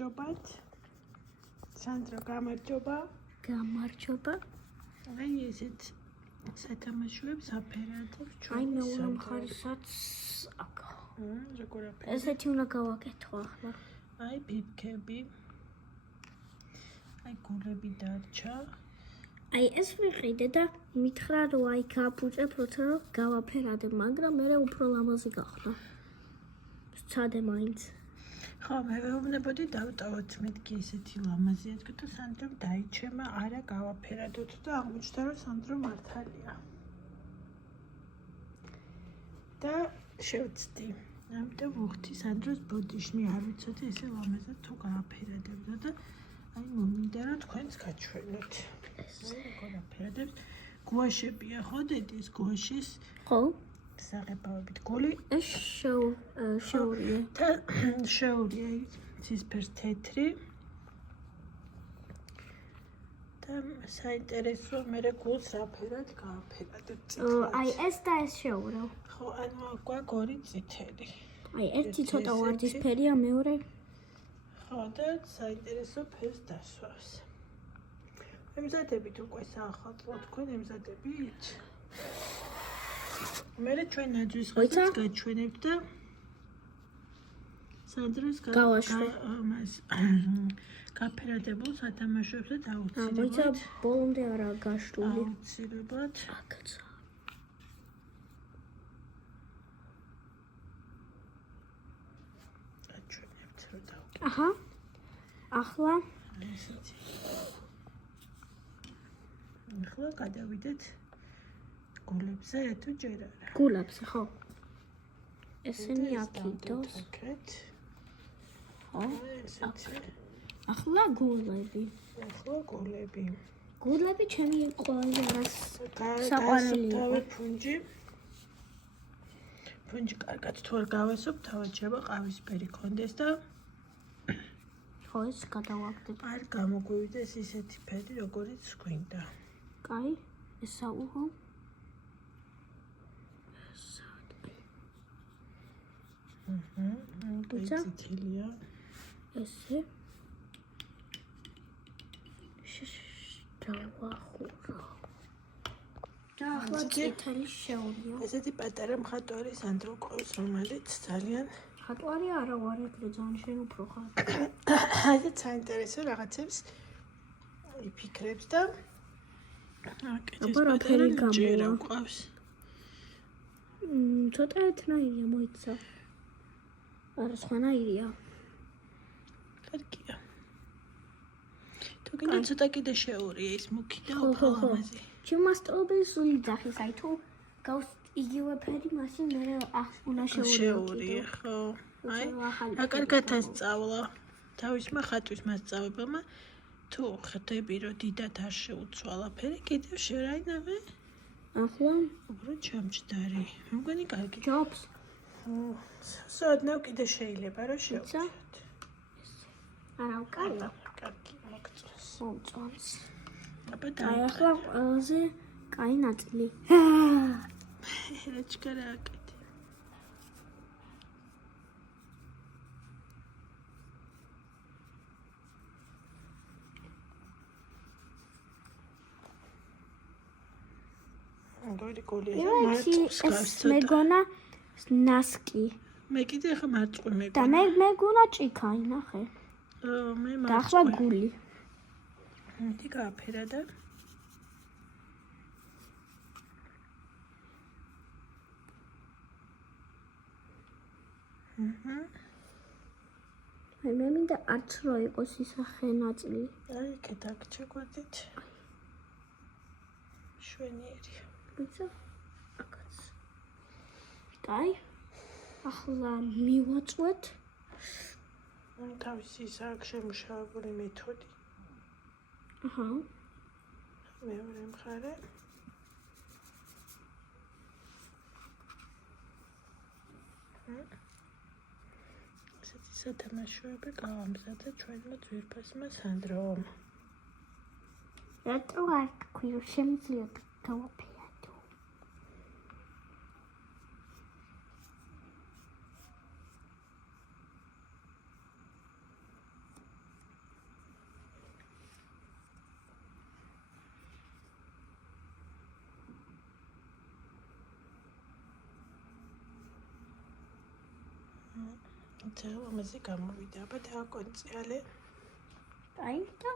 გამარჯობათ. სანდრო, გამარჯობა. გამარჯობა. აი ესეთ სათამაშოებს აფერადებს ჩვენ. აი მეორე მხარესაც აქ. როგორ აფერად? ესეთი უნდა გავაკეთო ახლა. აი ფიფქები. აი გულები დარჩა. აი ეს ვიყიდე და მითხრა რომ აი გაფუჭებ როცა გავაფერადე, მაგრამ მე უფრო ლამაზი გახდა. სცადე მაინც. ხო, მე ვეუბნებოდი დავტოვოთ მეთქი ესეთი ლამაზი ეთქო და სანდრომ დაიჩემა, არა გავაფერადოთ და აღმოჩნდა რომ სანდრო მართალია. და შევწდი. ამიტომ ვუხდი სანდროს ბოდიშნი, არ ვიცოდი ესე ლამაზად თუ გააფერადებდა და აი მომინდა რომ თქვენც გაჩვენოთ. აი როგორ აფერადებს. გუაშებია ხო დედის გუაშის? ხო? საღებავებით გული. ეს შეურია. და შეურია ცისფერს თეთრი. და საინტერესო მე გულს რაფერად გააფერადებ წითლად. აი ეს და ეს შეურა. ხო, ანუ გვაქვს ორი წითელი. აი ერთი ცოტა ვარდისფერია, მეორე ხო და საინტერესო ფერს დასვავს. ემზადებით უკვე საახალწლო, თქვენ ემზადებით? მე ჩვენ ნაძვის ხალხს გაჩვენებთ და სანდროს გაფერადებულ სათამაშოებს და დაუცილებლად. მოიცა ბოლომდე არა გაშრული. აუცილებლად. აკაცა. გაჩვენებთ რომ დავკი. აჰა. ახლა ესეთი. ახლა გადავიდეთ გულებზე თუ ჯერ არა. გულებზე ხო? ესენი აქიდოს. ხო? ესეთი. ახლა გულები. ახლა გულები. გულები ჩემი ყველაზე არას საყვარელი იყო. ფუნჯი. ფუნჯი კარგად თუ არ გავასობ, თავად შევა ყავისფერი კონდეს და ხო ეს გადავაგდებ. არ გამოგვივიდეს ისეთი ფერი, როგორიც გვინდა. კაი, ეს საუღო. წითელია. ესე. დავახურო. და ახლა წითელი შეურია. ესეთი პატარა მხატვარი სანდრო ყავს, რომელიც ძალიან მხატვარი არა ვარ, ეგრე ძალიან შენ უფრო ხარ. აი საინტერესო რაღაცებს იფიქრებს და აბა რა ფერი ჯერა გამოვა. ყავს. ცოტა ეთნაირია მოიცა. არა სხვანაირია. კარგია. თუ კიდე ცოტა კიდე შეურია ის მუქი და უფრო ლამაზი. ჩემმა სტრობერი სული ძახის, აი თუ გავს იგივე ფერი, მაშინ მე უნდა შეურია, ხო. აი, აკარგად ასწავლა. თავისმა ხატვის მასწავლებელმა თუ ხვდები რომ დიდად არ შეუცვალა ფერი, კიდევ შევაინავე. ახლა უფრო ჩამჯდარი. მგონი კარგი. ჯობს. სოდნავ კიდე შეიძლება რომ შევუცვალოთ. არა, უკარია. კარგი, მოგწონს. მომწონს. აბა აი ახლა ყველაზე კაი ნაწილი. რა ჩქარა აკეთე. გორი გოლია ეს მეგონა ნასკი. მე კიდე ახლა მარწყვი მეგონა. და მე მეგონა ჭიქა, ინახე. მე და ახლა გული. მე გააფერადა. აი მე მინდა არც რო იყოს ისახე ნაწილი. აი იქეთ აქ ჩაგვედით. შვენიერია. ვიცი? აკაც. კაი. ახლა მივაწვეთ. თავისი ის აქ შემუშავებული მეთოდი. აჰა. მეორე მხარე. ესეთი სათამაშოები გავამზადა ჩვენმა ძვირფასმა სანდრომ. რატო არ თქვი რომ შემიძლია გავაფერადო? ძაღლ ამაზე გამოვიდა, აბა დააკონციალე. აი და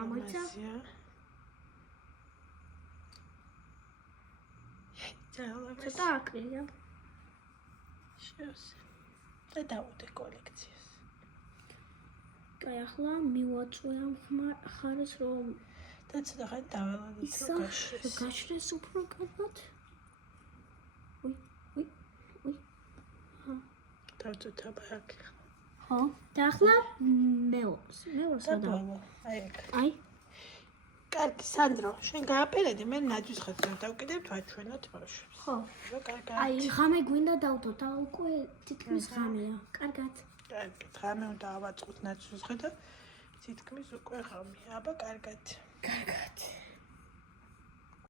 ამოიცა. ძაღლ ცოტა აკრია. შევს. და დავუდე კოლექციას. კაი, ახლა მივაწვე ამ ხარეს რომ და ცოტა ხანი დაველოდოთ რომ გაშრეს. გაშრეს უფრო კარგად. უი. დავწუთა ბაქ. ხო, და ახლა მეორს და აი აქ. აი, კარგი, სანდრო, შენ გააფერედი, მე ნაძვის ხეთს დავკიდებ ვაჩვენოთ ბავშვებს. ხო. კარგად. აი, ღამე გვინდა დავდო და უკვე თითქმის ღამეა. კარგად. კარგი, ღამე უნდა ავაწყოთ ნაძვის ხე და თითქმის უკვე ღამეა. აბა კარგად.